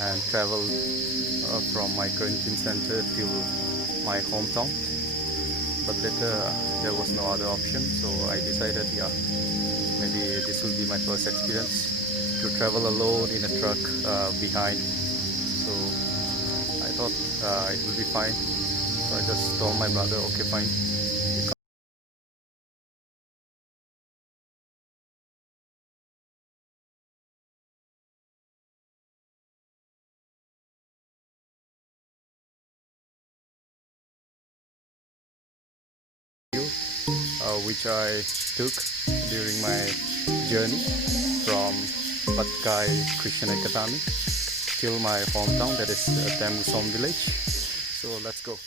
and traveled from my quarantine center to my hometown. But later there was no other option, so I decided, yeah, maybe this will be my first experience to travel alone in a truck behind. So I thought it will be fine. So I just told my brother, okay, fine. Which I took during my journey from Patkai Christian Academy till my hometown, that is Tamusom village. So let's go.